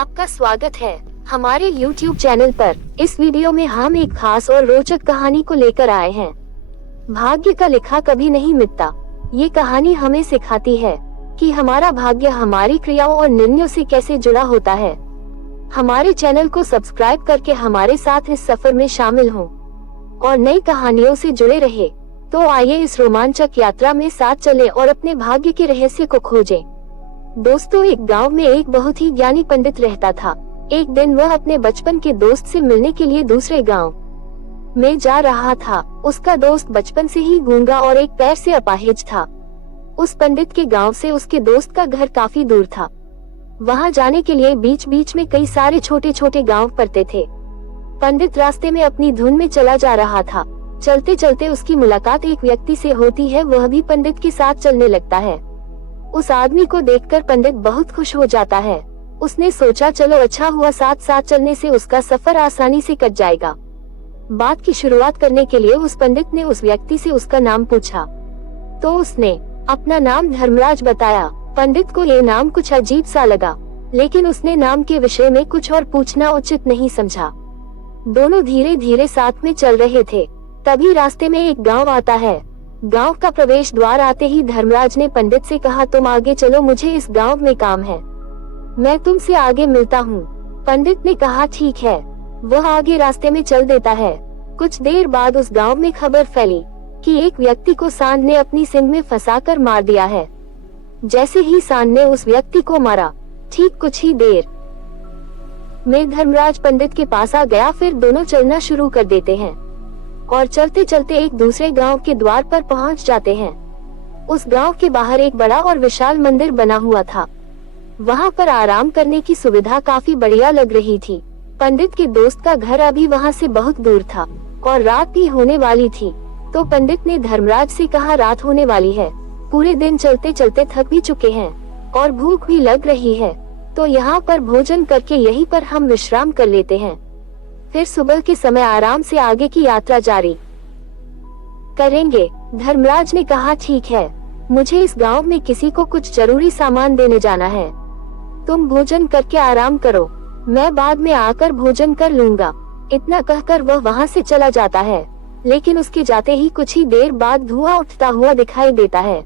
आपका स्वागत है हमारे YouTube चैनल पर। इस वीडियो में हम एक खास और रोचक कहानी को लेकर आए हैं। भाग्य का लिखा कभी नहीं मिटता। ये कहानी हमें सिखाती है कि हमारा भाग्य हमारी क्रियाओं और निर्णयों से कैसे जुड़ा होता है। हमारे चैनल को सब्सक्राइब करके हमारे साथ इस सफर में शामिल हों और नई कहानियों से जुड़े रहे। तो आइए इस रोमांचक यात्रा में साथ चलें और अपने भाग्य के रहस्य को खोजें। दोस्तों, एक गांव में एक बहुत ही ज्ञानी पंडित रहता था। एक दिन वह अपने बचपन के दोस्त से मिलने के लिए दूसरे गांव में जा रहा था। उसका दोस्त बचपन से ही गूंगा और एक पैर से अपाहिज था। उस पंडित के गांव से उसके दोस्त का घर काफी दूर था। वहां जाने के लिए बीच बीच में कई सारे छोटे छोटे गांव पड़ते थे। पंडित रास्ते में अपनी धुन में चला जा रहा था। चलते चलते उसकी मुलाकात एक व्यक्ति से होती है। वह भी पंडित के साथ चलने लगता है। उस आदमी को देखकर पंडित बहुत खुश हो जाता है। उसने सोचा, चलो अच्छा हुआ, साथ साथ चलने से उसका सफर आसानी से कट जाएगा। बात की शुरुआत करने के लिए उस पंडित ने उस व्यक्ति से उसका नाम पूछा तो उसने अपना नाम धर्मराज बताया। पंडित को ये नाम कुछ अजीब सा लगा, लेकिन उसने नाम के विषय में कुछ और पूछना उचित नहीं समझा। दोनों धीरे धीरे साथ में चल रहे थे। तभी रास्ते में एक गांव आता है। गांव का प्रवेश द्वार आते ही धर्मराज ने पंडित से कहा, तुम आगे चलो, मुझे इस गांव में काम है, मैं तुमसे आगे मिलता हूँ। पंडित ने कहा, ठीक है। वह आगे रास्ते में चल देता है। कुछ देर बाद उस गांव में खबर फैली कि एक व्यक्ति को सांड ने अपनी सींग में फंसाकर मार दिया है। जैसे ही सांड ने उस व्यक्ति को मारा, ठीक कुछ ही देर में धर्मराज पंडित के पास आ गया। फिर दोनों चलना शुरू कर देते हैं और चलते चलते एक दूसरे गांव के द्वार पर पहुंच जाते हैं। उस गांव के बाहर एक बड़ा और विशाल मंदिर बना हुआ था। वहां पर आराम करने की सुविधा काफी बढ़िया लग रही थी। पंडित के दोस्त का घर अभी वहां से बहुत दूर था और रात भी होने वाली थी। तो पंडित ने धर्मराज से कहा, रात होने वाली है, पूरे दिन चलते चलते थक भी चुके हैं और भूख भी लग रही है, तो यहाँ पर भोजन करके यहीं पर हम विश्राम कर लेते हैं, फिर सुबह के समय आराम से आगे की यात्रा जारी करेंगे। धर्मराज ने कहा, ठीक है, मुझे इस गांव में किसी को कुछ जरूरी सामान देने जाना है, तुम भोजन करके आराम करो, मैं बाद में आकर भोजन कर लूंगा। इतना कहकर वह वहां से चला जाता है। लेकिन उसके जाते ही कुछ ही देर बाद धुआं उठता हुआ दिखाई देता है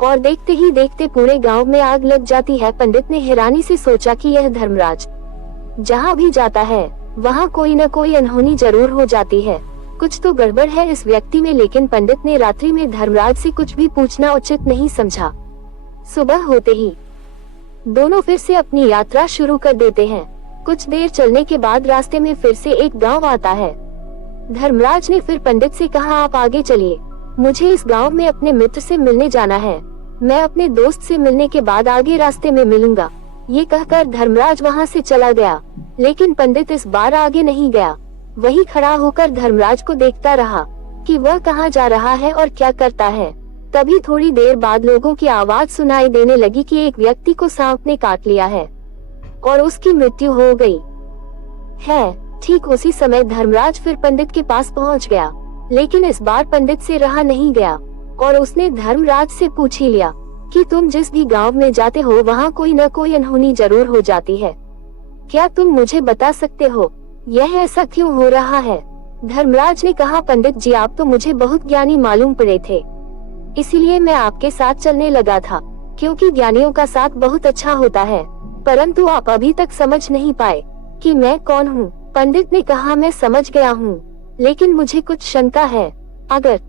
और देखते ही देखते पूरे गांव में आग लग जाती है। पंडित ने हैरानी से सोचा कि यह धर्मराज जहाँ भी जाता है वहाँ कोई न कोई अनहोनी जरूर हो जाती है, कुछ तो गड़बड़ है इस व्यक्ति में। लेकिन पंडित ने रात्रि में धर्मराज से कुछ भी पूछना उचित नहीं समझा। सुबह होते ही दोनों फिर से अपनी यात्रा शुरू कर देते हैं। कुछ देर चलने के बाद रास्ते में फिर से एक गांव आता है। धर्मराज ने फिर पंडित से कहा, आप आगे चलिए, मुझे इस गांव में अपने मित्र से मिलने जाना है, मैं अपने दोस्त से मिलने के बाद आगे रास्ते में मिलूंगा। ये कहकर धर्मराज वहां से चला गया। लेकिन पंडित इस बार आगे नहीं गया। वही खड़ा होकर धर्मराज को देखता रहा कि वह कहाँ जा रहा है और क्या करता है। तभी थोड़ी देर बाद लोगों की आवाज सुनाई देने लगी कि एक व्यक्ति को सांप ने काट लिया है और उसकी मृत्यु हो गई है। ठीक उसी समय धर्मराज फिर पंडित के पास पहुंच गया। लेकिन इस बार पंडित से रहा नहीं गया और उसने धर्मराज से पूछ ही लिया कि तुम जिस भी गांव में जाते हो वहाँ कोई न कोई अनहोनी जरूर हो जाती है, क्या तुम मुझे बता सकते हो यह ऐसा क्यों हो रहा है? धर्मराज ने कहा, पंडित जी, आप तो मुझे बहुत ज्ञानी मालूम पड़े थे, इसीलिए मैं आपके साथ चलने लगा था, क्योंकि ज्ञानियों का साथ बहुत अच्छा होता है, परंतु आप अभी तक समझ नहीं पाए कि मैं कौन हूँ। पंडित ने कहा, मैं समझ गया हूँ, लेकिन मुझे कुछ शंका है, अगर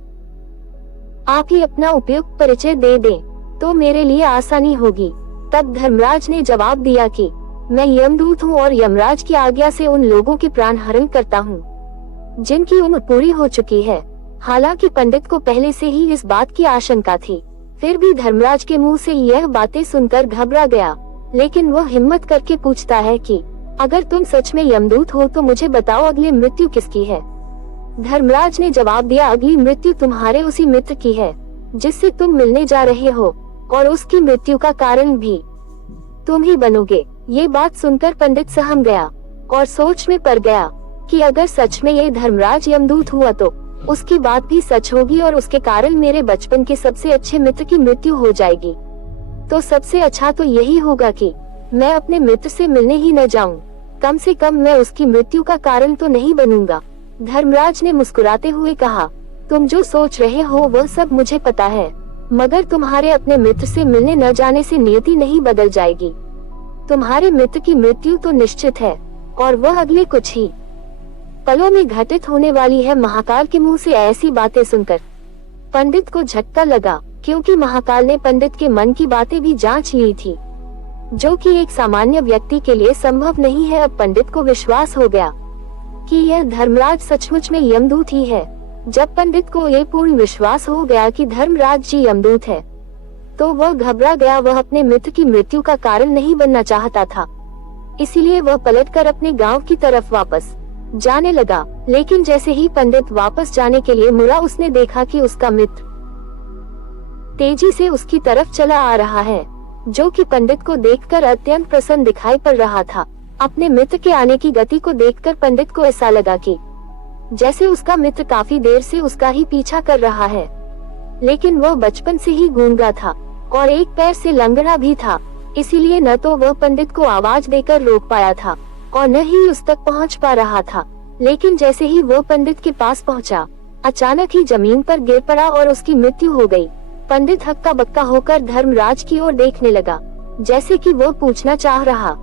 आप ही अपना उपयुक्त परिचय दे दें तो मेरे लिए आसानी होगी। तब धर्मराज ने जवाब दिया कि मैं यमदूत हूँ और यमराज की आज्ञा से उन लोगों के प्राण हरण करता हूँ जिनकी उम्र पूरी हो चुकी है। हालांकि पंडित को पहले से ही इस बात की आशंका थी, फिर भी धर्मराज के मुंह से यह बातें सुनकर घबरा गया। लेकिन वह हिम्मत करके पूछता है कि अगर तुम सच में यमदूत हो तो मुझे बताओ, अगली मृत्यु किसकी है? धर्मराज ने जवाब दिया, अगली मृत्यु तुम्हारे उसी मित्र की है जिससे तुम मिलने जा रहे हो, और उसकी मृत्यु का कारण भी तुम ही बनोगे। ये बात सुनकर पंडित सहम गया और सोच में पड़ गया कि अगर सच में ये धर्मराज यमदूत हुआ तो उसकी बात भी सच होगी और उसके कारण मेरे बचपन के सबसे अच्छे मित्र की मृत्यु हो जाएगी। तो सबसे अच्छा तो यही होगा कि मैं अपने मित्र से मिलने ही न जाऊं। कम से कम मैं उसकी मृत्यु का कारण तो नहीं बनूंगा। धर्मराज ने मुस्कुराते हुए कहा, तुम जो सोच रहे हो वह सब मुझे पता है, मगर तुम्हारे अपने मित्र से मिलने न जाने से नियति नहीं बदल जाएगी। तुम्हारे मित्र की मृत्यु तो निश्चित है, और वह अगले कुछ ही पलों में घटित होने वाली है। महाकाल के मुंह से ऐसी बातें सुनकर पंडित को झटका लगा, क्योंकि महाकाल ने पंडित के मन की बातें भी जांच ली थी, जो कि एक सामान्य व्यक्ति के लिए संभव नहीं है। अब पंडित को विश्वास हो गया कि यह धर्मराज सचमुच में यमदूत ही है। जब पंडित को ये पूर्ण विश्वास हो गया कि धर्मराज जी यमदूत है, तो वह घबरा गया। वह अपने मित्र की मृत्यु का कारण नहीं बनना चाहता था, इसीलिए वह पलटकर अपने गांव की तरफ वापस जाने लगा। लेकिन जैसे ही पंडित वापस जाने के लिए मुड़ा, उसने देखा कि उसका मित्र तेजी से उसकी तरफ चला आ रहा है, जो कि पंडित को देखकर अत्यंत प्रसन्न दिखाई पड़ रहा था। अपने मित्र के आने की गति को देखकर पंडित को ऐसा लगा कि जैसे उसका मित्र काफी देर से उसका ही पीछा कर रहा है, लेकिन वह बचपन से ही गूंगा था और एक पैर से लंगड़ा भी था, इसीलिए न तो वह पंडित को आवाज देकर रोक पाया था और न ही उस तक पहुंच पा रहा था। लेकिन जैसे ही वह पंडित के पास पहुंचा, अचानक ही जमीन पर गिर पड़ा और उसकी मृत्यु हो गई। पंडित हक्का बक्का होकर धर्मराज की ओर देखने लगा, जैसे कि वह पूछना चाह रहा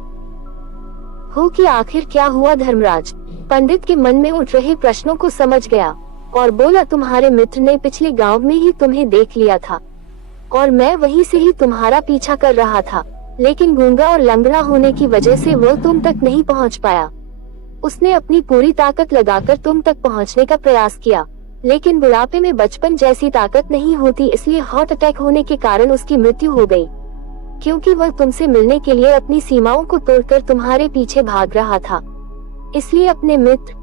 हो कि आखिर क्या हुआ। धर्मराज पंडित के मन में उठ रहे प्रश्नों को समझ गया और बोला, तुम्हारे मित्र ने पिछले गांव में ही तुम्हें देख लिया था और मैं वहीं से ही तुम्हारा पीछा कर रहा था, लेकिन गूंगा और लंगड़ा होने की वजह से वो तुम तक नहीं पहुंच पाया। उसने अपनी पूरी ताकत लगाकर तुम तक पहुंचने का प्रयास किया, लेकिन बुढ़ापे में बचपन जैसी ताकत नहीं होती, इसलिए हार्ट अटैक होने के कारण उसकी मृत्यु हो गई, क्योंकि वह तुमसे मिलने के लिए अपनी सीमाओं को तोड़कर तुम्हारे पीछे भाग रहा था। इसलिए अपने मित्र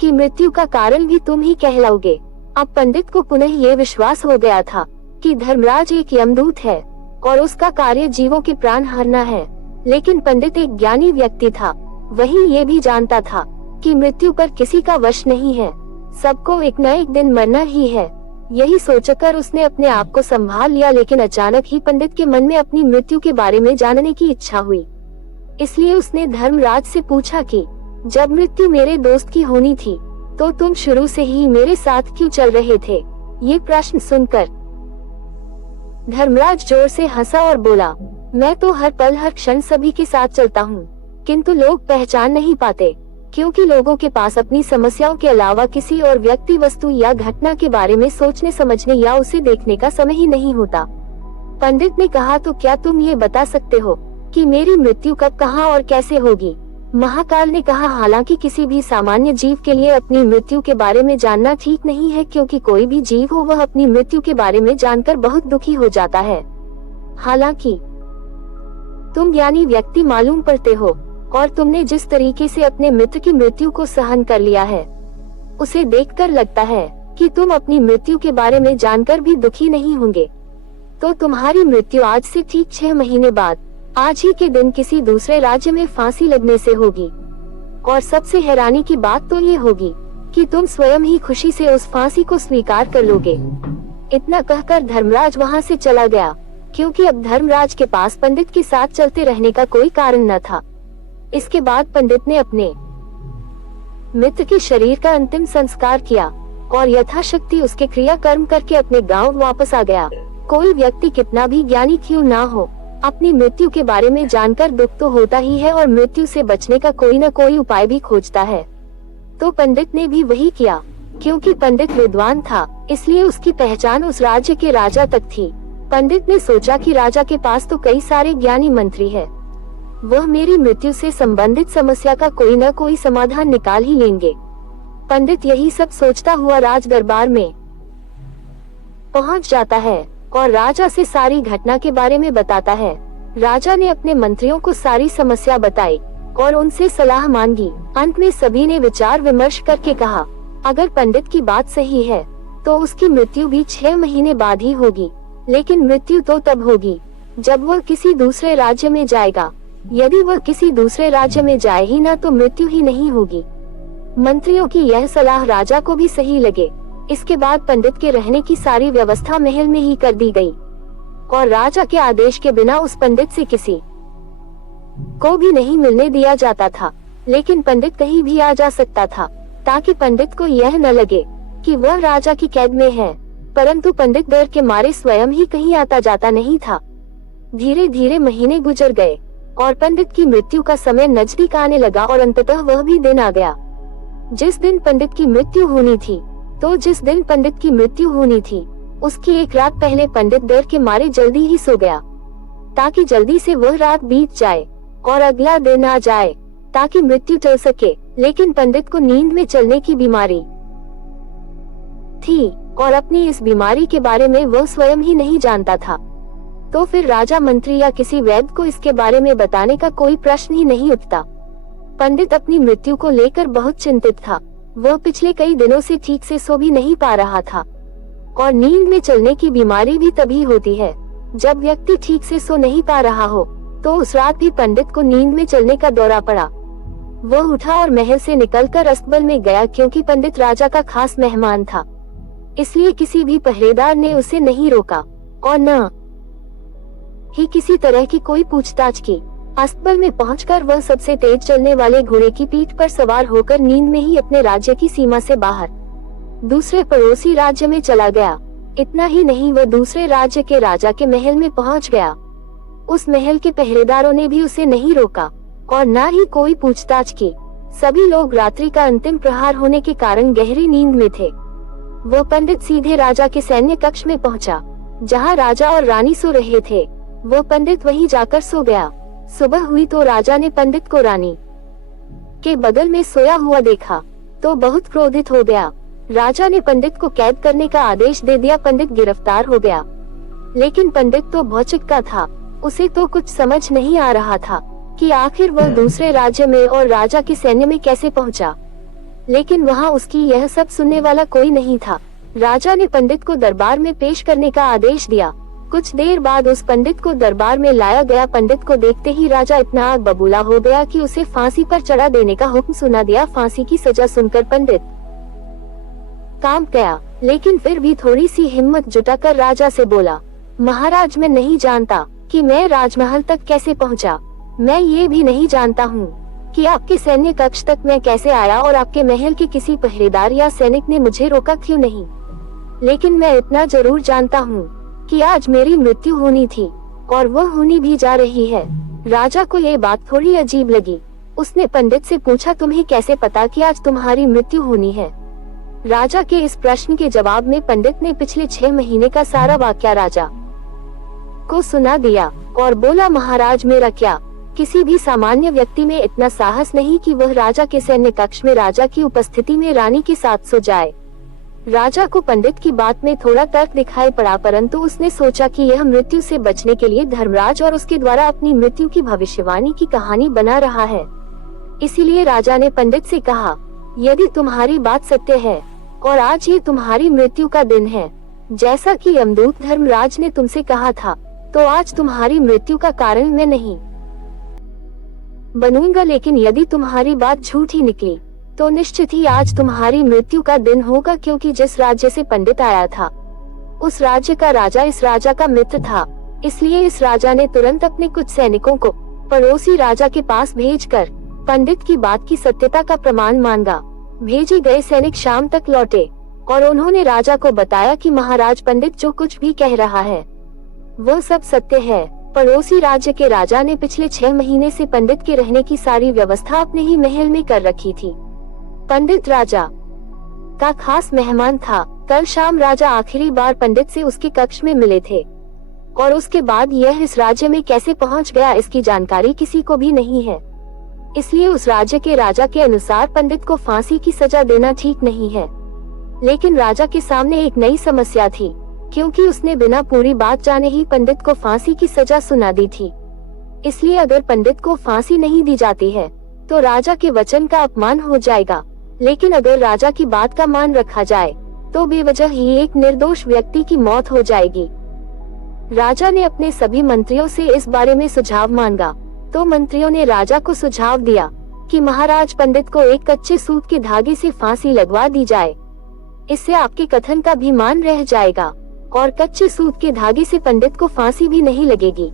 की मृत्यु का कारण भी तुम ही कहलाओगे। अब पंडित को पुनः ये विश्वास हो गया था कि धर्मराज एक यमदूत है और उसका कार्य जीवों के प्राण हरना है। लेकिन पंडित एक ज्ञानी व्यक्ति था, वही ये भी जानता था कि मृत्यु पर किसी का वश नहीं है, सबको एक न एक दिन मरना ही है। यही सोचकर उसने अपने आप को संभाल लिया, लेकिन अचानक ही पंडित के मन में अपनी मृत्यु के बारे में जानने की इच्छा हुई। इसलिए उसने धर्मराज से पूछा कि जब मृत्यु मेरे दोस्त की होनी थी, तो तुम शुरू से ही मेरे साथ क्यों चल रहे थे। ये प्रश्न सुनकर धर्मराज जोर से हंसा और बोला, मैं तो हर पल हर क्षण सभी के साथ चलता हूँ, किंतु लोग पहचान नहीं पाते, क्योंकि लोगों के पास अपनी समस्याओं के अलावा किसी और व्यक्ति, वस्तु या घटना के बारे में सोचने समझने या उसे देखने का समय ही नहीं होता। पंडित ने कहा, तो क्या तुम ये बता सकते हो कि मेरी मृत्यु कब, कहाँ और कैसे होगी। महाकाल ने कहा, हालांकि किसी भी सामान्य जीव के लिए अपनी मृत्यु के बारे में जानना ठीक नहीं है, क्योंकि कोई भी जीव हो वह अपनी मृत्यु के बारे में जानकर बहुत दुखी हो जाता है। हालांकि तुम ज्ञानी व्यक्ति मालूम पड़ते हो और तुमने जिस तरीके से अपने मित्र की मृत्यु को सहन कर लिया है, उसे देखकर लगता है कि तुम अपनी मृत्यु के बारे में जानकर भी दुखी नहीं होंगे। तो तुम्हारी मृत्यु आज से ठीक 6 महीने बाद आज ही के दिन किसी दूसरे राज्य में फांसी लगने से होगी। और सबसे हैरानी की बात तो ये होगी कि तुम स्वयं ही खुशी से उस फांसी को स्वीकार कर लोगे। इतना कहकर धर्मराज वहाँ से चला गया, क्योंकि अब धर्मराज के पास पंडित के साथ चलते रहने का कोई कारण न था। इसके बाद पंडित ने अपने मित्र के शरीर का अंतिम संस्कार किया और यथाशक्ति उसके क्रियाकर्म करके अपने गांव वापस आ गया। कोई व्यक्ति कितना भी ज्ञानी क्यों ना हो, अपनी मृत्यु के बारे में जानकर दुख तो होता ही है और मृत्यु से बचने का कोई न कोई उपाय भी खोजता है। तो पंडित ने भी वही किया। क्योंकि पंडित विद्वान था, इसलिए उसकी पहचान उस राज्य के राजा तक थी। पंडित ने सोचा कि राजा के पास तो कई सारे ज्ञानी मंत्री है, वह मेरी मृत्यु से संबंधित समस्या का कोई न कोई समाधान निकाल ही लेंगे। पंडित यही सब सोचता हुआ राज दरबार में पहुंच जाता है और राजा से सारी घटना के बारे में बताता है। राजा ने अपने मंत्रियों को सारी समस्या बताई और उनसे सलाह मांगी। अंत में सभी ने विचार विमर्श करके कहा, अगर पंडित की बात सही है तो उसकी मृत्यु भी 6 महीने बाद ही होगी, लेकिन मृत्यु तो तब होगी जब वह किसी दूसरे राज्य में जाएगा। यदि वह किसी दूसरे राज्य में जाए ही ना तो मृत्यु ही नहीं होगी। मंत्रियों की यह सलाह राजा को भी सही लगे। इसके बाद पंडित के रहने की सारी व्यवस्था महल में ही कर दी गई और राजा के आदेश के बिना उस पंडित से किसी को भी नहीं मिलने दिया जाता था, लेकिन पंडित कहीं भी आ जा सकता था, ताकि पंडित को यह न लगे कि वह राजा की कैद में है। परंतु पंडित डर के मारे स्वयं ही कहीं आता जाता नहीं था। धीरे धीरे महीने गुजर गए और पंडित की मृत्यु का समय नजदीक आने लगा और अंततः वह भी दिन आ गया जिस दिन पंडित की मृत्यु होनी थी। तो जिस दिन पंडित की मृत्यु होनी थी, उसकी एक रात पहले पंडित डर के मारे जल्दी ही सो गया, ताकि जल्दी से वह रात बीत जाए और अगला दिन आ जाए, ताकि मृत्यु टल सके। लेकिन पंडित को नींद में चलने की बीमारी थी और अपनी इस बीमारी के बारे में वह स्वयं ही नहीं जानता था। तो फिर राजा, मंत्री या किसी वैद्य को इसके बारे में बताने का कोई प्रश्न ही नहीं उठता। पंडित अपनी मृत्यु को लेकर बहुत चिंतित था। वह पिछले कई दिनों से ठीक से सो भी नहीं पा रहा था, और नींद में चलने की बीमारी भी तभी होती है जब व्यक्ति ठीक से सो नहीं पा रहा हो। तो उस रात भी पंडित को नींद में चलने का दौरा पड़ा। वह उठा और महल से निकलकर अस्तबल में गया, क्योंकि पंडित राजा का खास मेहमान था, इसलिए किसी भी पहरेदार ने उसे नहीं रोका और न ही किसी तरह की कोई पूछताछ की। अस्तबल में पहुंचकर वह सबसे तेज चलने वाले घोड़े की पीठ पर सवार होकर नींद में ही अपने राज्य की सीमा से बाहर दूसरे पड़ोसी राज्य में चला गया। इतना ही नहीं, वह दूसरे राज्य के राजा के महल में पहुंच गया। उस महल के पहरेदारों ने भी उसे नहीं रोका और न ही कोई पूछताछ की। सभी लोग रात्रि का अंतिम प्रहार होने के कारण गहरी नींद में थे। वह पंडित सीधे राजा के सैन्य कक्ष में पहुंचा, जहां राजा और रानी सो रहे थे। वह पंडित वहीं जाकर सो गया। सुबह हुई तो राजा ने पंडित को रानी के बगल में सोया हुआ देखा तो बहुत क्रोधित हो गया। राजा ने पंडित को कैद करने का आदेश दे दिया। पंडित गिरफ्तार हो गया, लेकिन पंडित तो भौचक्का था। उसे तो कुछ समझ नहीं आ रहा था कि आखिर वह दूसरे राज्य में और राजा के सैन्य में कैसे पहुंचा। लेकिन वहां उसकी यह सब सुनने वाला कोई नहीं था। राजा ने पंडित को दरबार में पेश करने का आदेश दिया। कुछ देर बाद उस पंडित को दरबार में लाया गया। पंडित को देखते ही राजा इतना आग बबूला हो गया कि उसे फांसी पर चढ़ा देने का हुक्म सुना दिया। फांसी की सजा सुनकर पंडित कांप गया, लेकिन फिर भी थोड़ी सी हिम्मत जुटाकर राजा से बोला, महाराज, मैं नहीं जानता कि मैं राजमहल तक कैसे पहुंचा। मैं ये भी नहीं जानता हूँ कि आपके सैन्य कक्ष तक मैं कैसे आया और आपके महल के किसी पहरेदार या सैनिक ने मुझे रोका क्यों नहीं। लेकिन मैं इतना जरूर जानता हूँ कि आज मेरी मृत्यु होनी थी और वह होनी भी जा रही है। राजा को ये बात थोड़ी अजीब लगी। उसने पंडित से पूछा, तुम्हें कैसे पता कि आज तुम्हारी मृत्यु होनी है। राजा के इस प्रश्न के जवाब में पंडित ने पिछले 6 महीने का सारा वाकया राजा को सुना दिया और बोला, महाराज, मेरा क्या किसी भी सामान्य व्यक्ति में इतना साहस नहीं कि वह राजा के सैन्य कक्ष में राजा की उपस्थिति में रानी के साथ सो जाए। राजा को पंडित की बात में थोड़ा तर्क दिखाई पड़ा, परंतु उसने सोचा कि यह मृत्यु से बचने के लिए धर्मराज और उसके द्वारा अपनी मृत्यु की भविष्यवाणी की कहानी बना रहा है। इसीलिए राजा ने पंडित से कहा, यदि तुम्हारी बात सत्य है और आज ये तुम्हारी मृत्यु का दिन है, जैसा कि यमदूत धर्मराज ने तुमसे कहा था, तो आज तुम्हारी मृत्यु का कारण मैं नहीं बनूंगा। लेकिन यदि तुम्हारी बात झूठी निकली तो निश्चित ही आज तुम्हारी मृत्यु का दिन होगा, क्योंकि जिस राज्य से पंडित आया था उस राज्य का राजा इस राजा का मित्र था। इसलिए इस राजा ने तुरंत अपने कुछ सैनिकों को पड़ोसी राजा के पास भेजकर पंडित की बात की सत्यता का प्रमाण मांगा। भेजे गए सैनिक शाम तक लौटे और उन्होंने राजा को बताया कि महाराज, पंडित जो कुछ भी कह रहा है वह सब सत्य है। पड़ोसी राज्य के राजा ने पिछले 6 महीने से पंडित के रहने की सारी व्यवस्था अपने ही महल में कर रखी थी। पंडित राजा का खास मेहमान था। कल शाम राजा आखिरी बार पंडित से उसके कक्ष में मिले थे और उसके बाद यह इस राज्य में कैसे पहुंच गया, इसकी जानकारी किसी को भी नहीं है। इसलिए उस राज्य के राजा के अनुसार पंडित को फांसी की सजा देना ठीक नहीं है। लेकिन राजा के सामने एक नई समस्या थी, क्योंकि उसने बिना पूरी बात जाने ही पंडित को फांसी की सजा सुना दी थी। इसलिए अगर पंडित को फांसी नहीं दी जाती है तो राजा के वचन का अपमान हो जाएगा। लेकिन अगर राजा की बात का मान रखा जाए तो बेवजह ही एक निर्दोष व्यक्ति की मौत हो जाएगी। राजा ने अपने सभी मंत्रियों से इस बारे में सुझाव मांगा तो मंत्रियों ने राजा को सुझाव दिया कि महाराज, पंडित को एक कच्चे सूत के धागे से फांसी लगवा दी जाए। इससे आपके कथन का भी मान रह जाएगा और कच्चे सूत के धागे से पंडित को फांसी भी नहीं लगेगी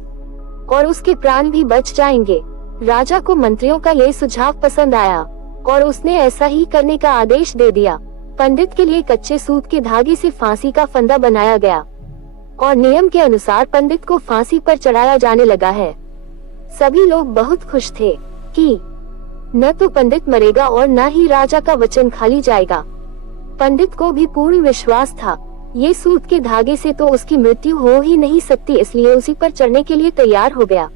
और उसके प्राण भी बच जाएंगे। राजा को मंत्रियों का ये सुझाव पसंद आया और उसने ऐसा ही करने का आदेश दे दिया। पंडित के लिए कच्चे सूत के धागे से फांसी का फंदा बनाया गया और नियम के अनुसार पंडित को फांसी पर चढ़ाया जाने लगा है। सभी लोग बहुत खुश थे कि न तो पंडित मरेगा और न ही राजा का वचन खाली जाएगा। पंडित को भी पूर्ण विश्वास था ये सूत के धागे से तो उसकी मृत्यु हो ही नहीं सकती, इसलिए उसी पर चढ़ने के लिए तैयार हो गया।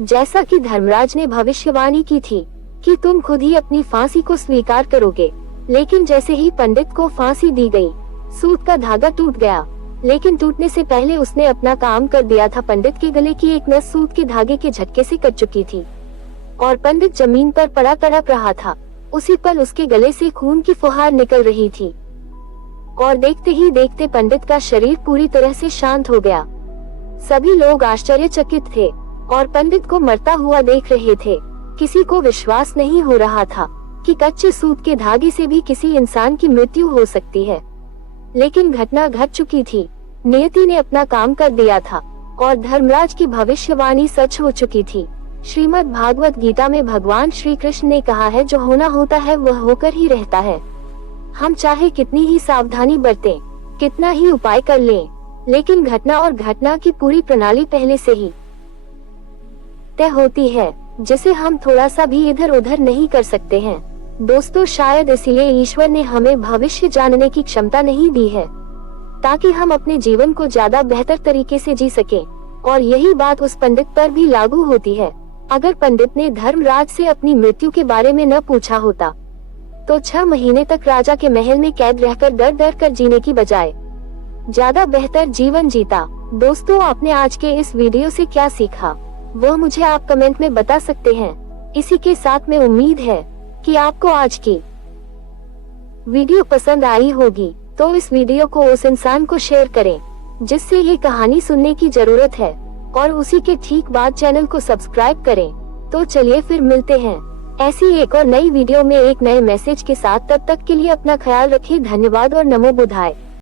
जैसा कि धर्मराज ने भविष्यवाणी की थी कि तुम खुद ही अपनी फांसी को स्वीकार करोगे, लेकिन जैसे ही पंडित को फांसी दी गई, सूत का धागा टूट गया। लेकिन टूटने से पहले उसने अपना काम कर दिया था। पंडित के गले की एक नस सूत के धागे के झटके से कट चुकी थी और पंडित जमीन पर पड़ा तड़प रहा था। उसी पल उसके गले से खून की फुहार निकल रही थी और देखते ही देखते पंडित का शरीर पूरी तरह से शांत हो गया। सभी लोग आश्चर्यचकित थे और पंडित को मरता हुआ देख रहे थे। किसी को विश्वास नहीं हो रहा था कि कच्चे सूत के धागे से भी किसी इंसान की मृत्यु हो सकती है। लेकिन घटना घट चुकी थी। नियति ने अपना काम कर दिया था और धर्मराज की भविष्यवाणी सच हो चुकी थी। श्रीमद् भागवत गीता में भगवान श्री कृष्ण ने कहा है, जो होना होता है वह होकर ही रहता है। हम चाहे कितनी ही सावधानी बरतें, कितना ही उपाय कर लें, लेकिन घटना और घटना की पूरी प्रणाली पहले से ही तय होती है, जिसे हम थोड़ा सा भी इधर उधर नहीं कर सकते हैं। दोस्तों, शायद इसलिए ईश्वर ने हमें भविष्य जानने की क्षमता नहीं दी है, ताकि हम अपने जीवन को ज्यादा बेहतर तरीके से जी सकें। और यही बात उस पंडित पर भी लागू होती है। अगर पंडित ने धर्मराज से अपनी मृत्यु के बारे में न पूछा होता, तो 6 महीने तक राजा के महल में कैद रहकर डर डर कर जीने की बजाय ज्यादा बेहतर जीवन जीता। दोस्तों, आपने आज के इस वीडियो से क्या सीखा, वो मुझे आप कमेंट में बता सकते हैं। इसी के साथ में उम्मीद है कि आपको आज की वीडियो पसंद आई होगी, तो इस वीडियो को उस इंसान को शेयर करें जिससे ये कहानी सुनने की जरूरत है, और उसी के ठीक बाद चैनल को सब्सक्राइब करें। तो चलिए फिर मिलते हैं ऐसी एक और नई वीडियो में एक नए मैसेज के साथ। तब तक के लिए अपना ख्याल रखिए। धन्यवाद और नमो बुधाय।